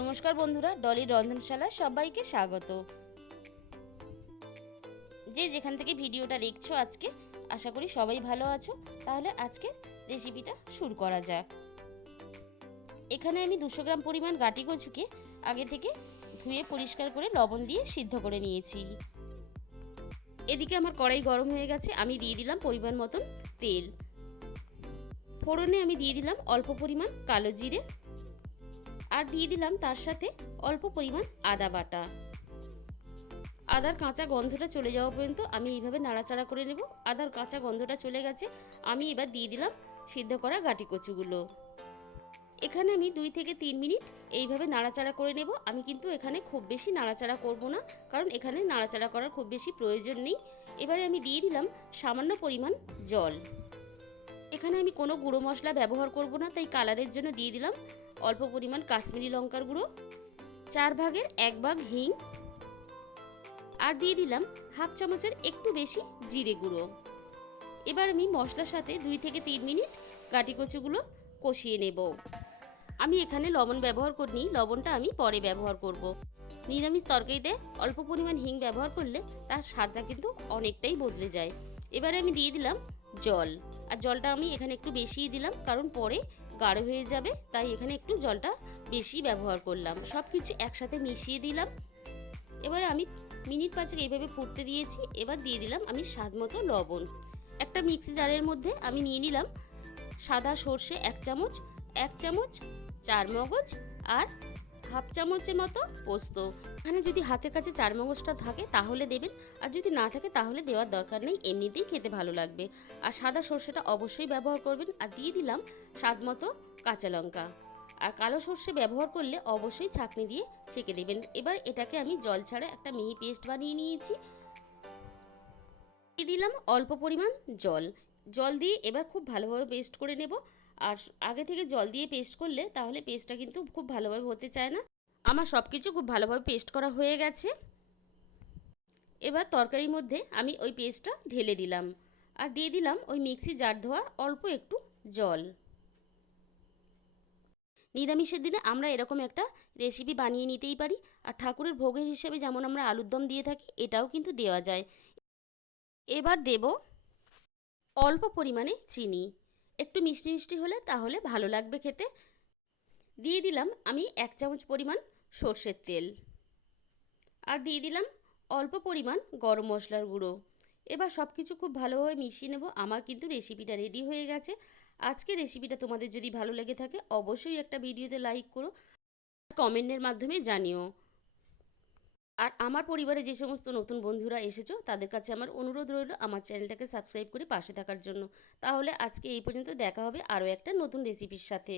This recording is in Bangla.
নমস্কার বন্ধুরা, ডলির রন্ধনশালায় সবাইকে স্বাগত। যে যেখান থেকে ভিডিওটা দেখছো আজকে, আশা করি সবাই ভালো আছো। তাহলে আজকে রেসিপিটা শুরু করা যাক। এখানে আমি 200 গ্রাম পরিমাণ গাটি কচুকে আগে থেকে ধুয়ে পরিষ্কার করে লবণ দিয়ে সিদ্ধ করে নিয়েছি। এদিকে আমার কড়াই গরম হয়ে গেছে, আমি দিয়ে দিলাম পরিমাণ মতন তেল। ফোড়নে আমি দিয়ে দিলাম অল্প পরিমাণ কালো জিরে, আর দিয়ে দিলাম তার সাথে অল্প পরিমাণ আদা বাটা। আদার কাঁচা গন্ধটা চলে যাওয়া পর্যন্ত আমি এইভাবে নাড়াচাড়া করে নেব। আদার কাঁচা গন্ধটা চলে গেছে, আমি এবার দিয়ে দিলাম সিদ্ধ করা গাটি কচুগুলো। এখানে আমি 2 থেকে 3 মিনিট এইভাবে নাড়াচাড়া করে নেব। আমি কিন্তু এখানে খুব বেশি নাড়াচাড়া করব না, কারণ এখানে নাড়াচাড়া করার খুব বেশি প্রয়োজন নেই। এবারে আমি দিয়ে দিলাম সামান্য পরিমাণ জল। এখানে আমি কোনো গুঁড়ো মশলা ব্যবহার করব না, তাই কালারের জন্য দিয়ে দিলাম অল্প পরিমাণ কাশ্মীরি লঙ্কার গুঁড়ো, 4 ভাগের 1 ভাগ হিং, আর দিয়ে দিলাম হাফ চামচের একটু বেশি জিরে গুঁড়ো। এবার আমি মশলার সাথে 2 থেকে 3 মিনিট গাটি কচুগুলো কষিয়ে নেব। আমি এখানে লবণ ব্যবহার করিনি, লবণটা আমি পরে ব্যবহার করব। নিরামিষ তরকারিতে অল্প পরিমাণ হিং ব্যবহার করলে তার স্বাদটা কিন্তু অনেকটাই বদলে যায়। এবারে আমি দিয়ে দিলাম জল, আর জলটা আমি এখানে একটু বেশিই দিলাম, কারণ পরে গাঢ় হয়ে যাবে, তাই এখানে একটু জলটা বেশি ব্যবহার করলাম। সব কিছু একসাথে মিশিয়ে দিলাম। এবারে আমি মিনিট 5 এইভাবে ফুটতে দিয়েছি। এবার দিয়ে দিলাম আমি স্বাদ মতো লবণ। একটা মিক্সি জারের মধ্যে আমি নিয়ে নিলাম সাদা সর্ষে 1 চামচ, 1 চামচ চারমগজ, আর হাফ চামচের মতো পোস্ত। এখানে যদি হাতের কাছে চারমগজটা থাকে তাহলে দেবেন, আর যদি না থাকে তাহলে দেওয়ার দরকার নেই, এমনিতেই খেতে ভালো লাগবে। আর সাদা সর্ষেটা অবশ্যই ব্যবহার করবেন। আর দিয়ে দিলাম স্বাদ মতো কাঁচা লঙ্কা। আর কালো সর্ষে ব্যবহার করলে অবশ্যই ছাঁকনি দিয়ে ছেঁকে দেবেন। এবার এটাকে আমি জল ছাড়া একটা মিহি পেস্ট বানিয়ে নিয়েছি। দিয়ে দিলাম অল্প পরিমাণ জল। জল দিয়ে এবার খুব ভালোভাবে পেস্ট করে নেব। আর আগে থেকে জল দিয়ে পেস্ট করলে তাহলে পেস্টটা কিন্তু খুব ভালোভাবে হতে চায় না। আমার সব কিছু খুব ভালোভাবে পেস্ট করা হয়ে গেছে। এবার তরকারির মধ্যে আমি ওই পেস্টটা ঢেলে দিলাম, আর দিয়ে দিলাম ওই মিক্সি জার ধোয়া অল্প একটু জল। নিরামিষের দিনে আমরা এরকম একটা রেসিপি বানিয়ে নিতেই পারি। আর ঠাকুরের ভোগের হিসেবে যেমন আমরা আলুর দম দিয়ে থাকি, এটাও কিন্তু দেওয়া যায়। এবার দেব অল্প পরিমাণে চিনি, একটু মিষ্টি মিষ্টি হলে তাহলে ভালো লাগবে খেতে। দিয়ে দিলাম আমি 1 চামচ পরিমাণ সর্ষের তেল, আর দিয়ে দিলাম অল্প পরিমাণ গরম মশলার গুঁড়ো। এবার সব কিছু খুব ভালোভাবে মিশিয়ে নেব। আমার কিন্তু রেসিপিটা রেডি হয়ে গেছে। আজকের রেসিপিটা তোমাদের যদি ভালো লেগে থাকে অবশ্যই একটা ভিডিওতে লাইক করো, কমেন্টের মাধ্যমে জানিও। আর আমার পরিবারে যে সমস্ত নতুন বন্ধুরা এসেছো তাদের কাছে আমার অনুরোধ রইল আমার চ্যানেলটাকে সাবস্ক্রাইব করে পাশে থাকার জন্য। তাহলে আজকে এই পর্যন্ত, দেখা হবে আরও একটা নতুন রেসিপির সাথে।